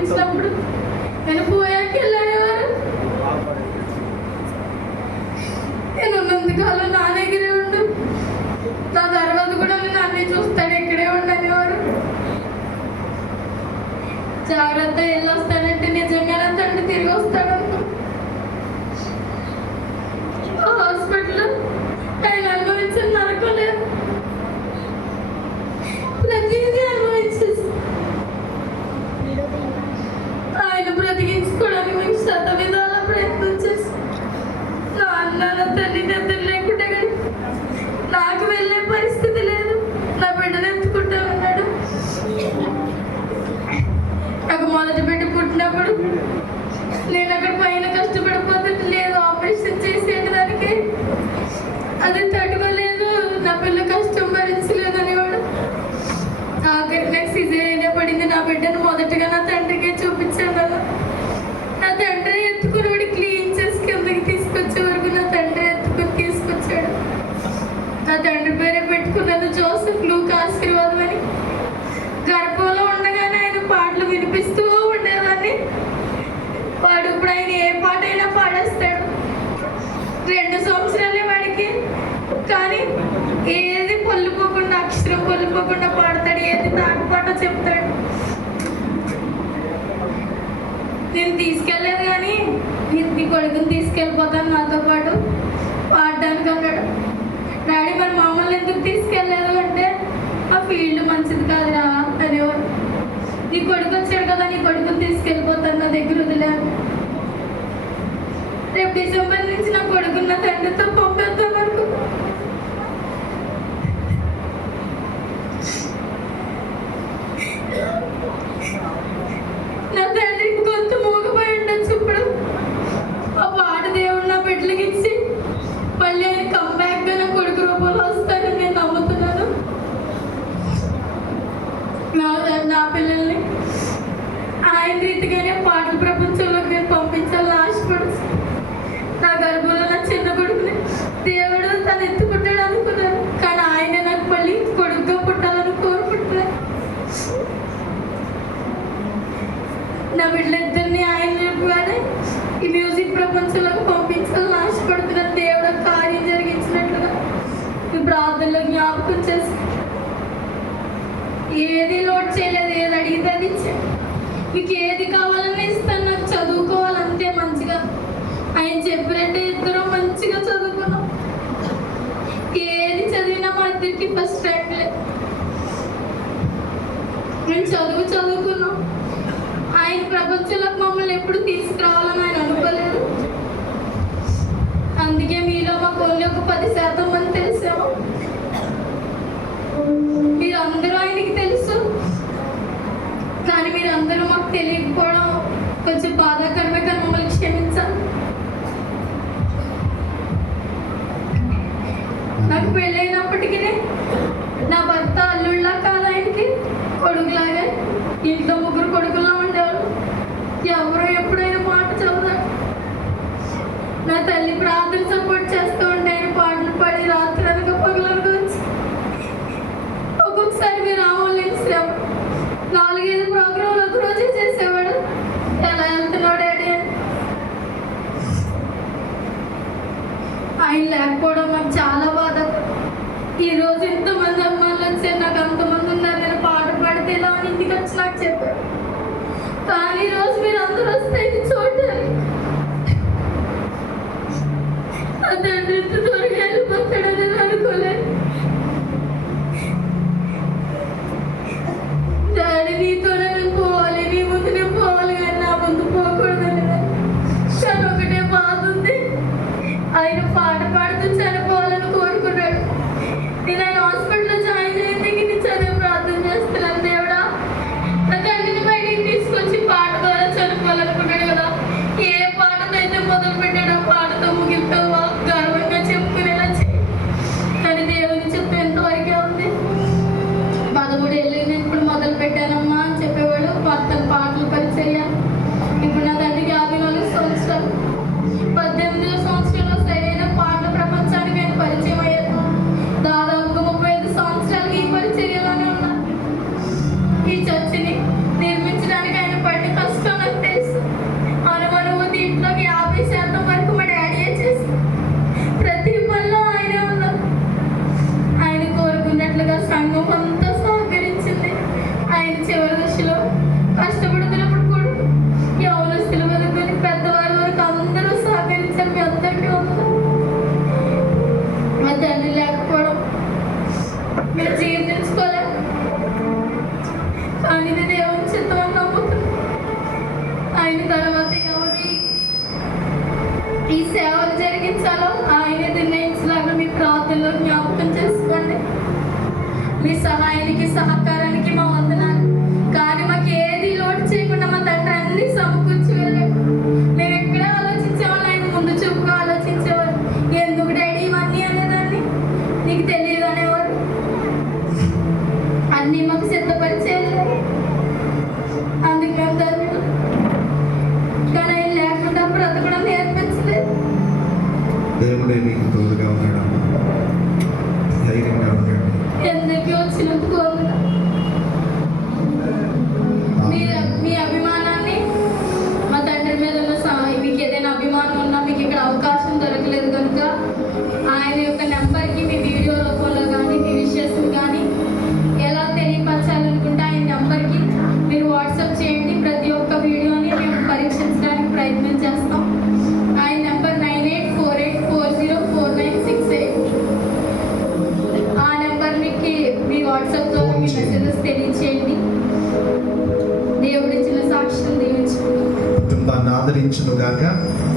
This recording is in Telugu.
అప్పగించినప్పుడు నేను పోయాక వెళ్ళాడేవారు. నేను ఉన్నంతకాలం నా దగ్గరే ఉండు, నా తర్వాత కూడా నేను అన్నీ చూస్తాను, ఇక్కడే ఉండనివారు. జాగ్రత్త వెళ్ళొస్తానంటే నిజంగానే తండ్రి తిరిగి వస్తాడంట. హాస్పిటల్ ఆయన అనుభవించిన నరకలేదు, ప్రతిదీ అనుభవించేసి ఆయన బ్రతికించుకోవడానికి మేము శత విధాల ప్రయత్నం చేసి నా అన్న నా తల్లి నిద్ర లేకుండా కానీ నాకు వెళ్ళే పరిస్థితి లేదు. నా బిడ్డను ఎత్తుకుంటా ఉన్నాడు. నాకు మొదటి బిడ్డ పుట్టినప్పుడు నేను అక్కడ పైన కష్టపడిపోతే లేదు, ఆపరేషన్ చేసేది దానికి అది తట్టుకోలేదు, నా పిల్ల కష్టం భరించలేదు అనేవాడు. ఆఖరికి నాకు సిజేరియన్ పడింది. నా బిడ్డను మొదటగా నా తండ్రికి చూపించాను. నా తండ్రి ఎత్తుకుని క్లీన్ చేసి కిందకి తీసుకొచ్చే వరకు నా తండ్రి ఎత్తుకుని తీసుకొచ్చాడు. నా తండ్రి పేరే పెట్టుకున్నది జోసెఫ్ లూకా ఆశీర్వాదం అని. గర్భంలో ఉండగానే ఆయన పాటలు వినిపిస్తూ ఉండేదాన్ని. వాడు ఇప్పుడు ఆయన ఏ పాట అయినా పాడేస్తాడు. 2 సంవత్సరాలే వాడికి, కానీ ఏది పొల్లిపోకుండా, అక్షరం పొల్లిపోకుండా పాడతాడు. ఏది తాటపాట చెప్తాడు. నేను తీసుకెళ్ళలేదు, కానీ నీ కొడుకుని తీసుకెళ్ళిపోతాను నాతో పాటు పాడడానికి అన్నాడు. డాడీ మరి మామూలు ఎందుకు తీసుకెళ్ళలేదు అంటే, ఆ ఫీల్డ్ మంచిది కాదురా అనేవాడు. నీ కొడుకు వచ్చాడు కదా, నీ కొడుకుని తీసుకెళ్ళిపోతాను, నా దగ్గర వదిలేను. రేపు డిసెంబర్ నుంచి నా కొడుకుని నా తండ్రితో పంపేద్దాం అనుకో. నా తండ్రికి గొంతు మూగపోయి ఉండొచ్చు. ఇప్పుడు ఆ పాట దేవుడు నా బిడ్డలకి ఇచ్చి మళ్ళీ ఆయన కంబ్యాక్ గా నా కొడుకు రూపంలో వస్తానని నేను నమ్ముతున్నాను. నా పిల్లల్ని ఆయన రీతిగానే పాటల ప్రపంచంలోకి నేను పంపించాలని ఆశపడుతుంది. నా గర్భంలో నా చిన్న కొడుకుని దేవుడు తను ఎత్తుకుంటాడు అనుకున్నాను, కానీ ఆయన నాకు మళ్ళీ కొడుకుగా పుట్టాలని కోరుకుంటున్నాను. నా బిడ్డలిద్దరిని ఆయన నిలుపుగానే ఈ మ్యూజిక్ ప్రపంచంలోకి పంపించాలని ఆశపడుతున్నాను. దేవుడు కార్యం జరిగించినట్లుగా ఈ ప్రార్థనలో జ్ఞాపకం చేసి ఏది లోడ్ చేయలేదు, ఏది అడిగితే అది ఇచ్చాడు. మీకు ఏది కావాలని ఇస్తాను, నాకు చదువుకోవాలంతే మంచిగా. ఆయన చెప్పినట్టే ఇద్దరం మంచిగా చదువుకున్నాం. ఏది చదివినా మా ఇద్దరికి ఫస్ట్ ర్యాంక్ లేదు. మేము చదువుకున్నాం. ఆయన ప్రపంచంలోకి మమ్మల్ని ఎప్పుడు తీసుకురావాలని ఆయన అనుకోలేదు. అందుకే మీలో మాకు ఓన్లీ ఒక 10% మంది తెలిసాము. మీరందరూ ఆయనకి తెలుసు, కానీ మీరందరూ మాకు తెలియకపోవడం కొంచెం బాధాకరమే, కానీ మమ్మల్ని క్షమించాలి. నాకు పెళ్ళైనప్పటికీ నా భర్త అల్లుళ్ళ కాదు, ఆయనకి కొడుకులాగా. ఇంట్లో 3 కొడుకుల్లో ఉండేవాళ్ళు. ఎవరో ఎప్పుడైనా మాట చదువుతాడు. నా తల్లి ప్రార్థన సపోర్ట్ చేస్తూ ఉంటే ఆయన పాటలు పాడి రాత్రి అనక పగలనుకు వచ్చి ఒక్కొక్కసారి మీరు రావాలని శ్రమ 4-5 ప్రోగ్రాంలు ఒక రోజే చేసేవాడు. ఎలా వెళ్తున్నావు డాడీ అని. ఆయన లేకపోవడం నాకు చాలా బాధ. ఈరోజు ఇంతమంది అమ్మాయిలు వచ్చారు, నాకు అంతమంది ఉన్నారు, నేను పాట పాడితే ఇలా అని ఇంటికి వచ్చి నాకు చెప్పారు. కానీ ఈరోజు మీరు అందరూ వస్తే ఇది చూడాలి. ఆ తండ్రి ఇంత త్వరగా వెళ్ళిపోతాడని అనుకోలేదు. డాడీ నీతోనే నేను పోవాలి, నీ ముందు నేను పోవాలి, కానీ నా ముందు పోకూడదని. కానీ ఒకటే బాధ ఉంది, ఆయన పాట పాడుతూ చనిపోవాలని కోరుకున్నాడు. నేను ఆయన హాస్పిటల్లో జాయిన్ అయిన దగ్గర నుంచి అదే ప్రార్థన చేస్తున్నాను. దేవుడా, నా తండ్రిని బయటికి తీసుకొచ్చి పాట ద్వారా చనిపోవాలనుకున్నాడు కదా. ఏ పాటతో అయితే మొదలు పెట్టాడు ఆ పాటతో ముగిపోవా గర్వంగా చెప్పుకునేలా చేయి. కానీ దేవుని చెప్పి ఎంతవరకే ఉంది. 13 ఏళ్ళు నేను ఇప్పుడు మొదలు పెట్టానమ్మా అని చెప్పేవాడు. పాటల పరిచర్య. ఇప్పుడు నా తండ్రికి 54 సంవత్సరాలు. 18వ సంవత్సరంలో సరైన పాటల ప్రపంచానికి ఆయన పరిచయం అయ్యారు. దాదాపుగా 35 సంవత్సరాలకి ఈ పరిచర్యలోనే ఉన్నారు. ఈ చర్చిని నిర్మించడానికి ఆయన పడిన కష్టం సిద్ధపరిచేయాలి. అందుకు మేము ధన్యులు. కానీ ఆయన లేకుండా బ్రతకడం నేర్పించలేదు. దేవుడే మీకు తోడుగా ఉన్నాడమ్మా, ధైర్యంగా ఉండండి. ఎందుకు వచ్చినందుకు వందనాలు. మీ అభిమానాన్ని మా తండ్రి మీద ఉన్న మీకు ఏదైనా అభిమానం ఉన్నా మీకు ఇక్కడ అవకాశం దొరకలేదు కనుక ఆయన యొక్క నెంబర్కి మీ వీడియో రూపంలో కానీ మీ విషయస్ కానీ ఎలా తెలియపరచాలనుకుంటే ఆయన నెంబర్కి మీరు వాట్సాప్ చేయండి. ప్రతి ఒక్క వీడియోని మేము పరీక్షించడానికి ప్రయత్నం చేస్తాం. ఆయన నెంబర్ 9848404968. ఆ నెంబర్కి మీ వాట్సాప్లో మీ మెసేజెస్ తెలియచేయండి. దేవుడి చిన్న సాక్ష్యం దీవించుకుంటాం. కుటుంబాన్ని ఆదరించును గాక.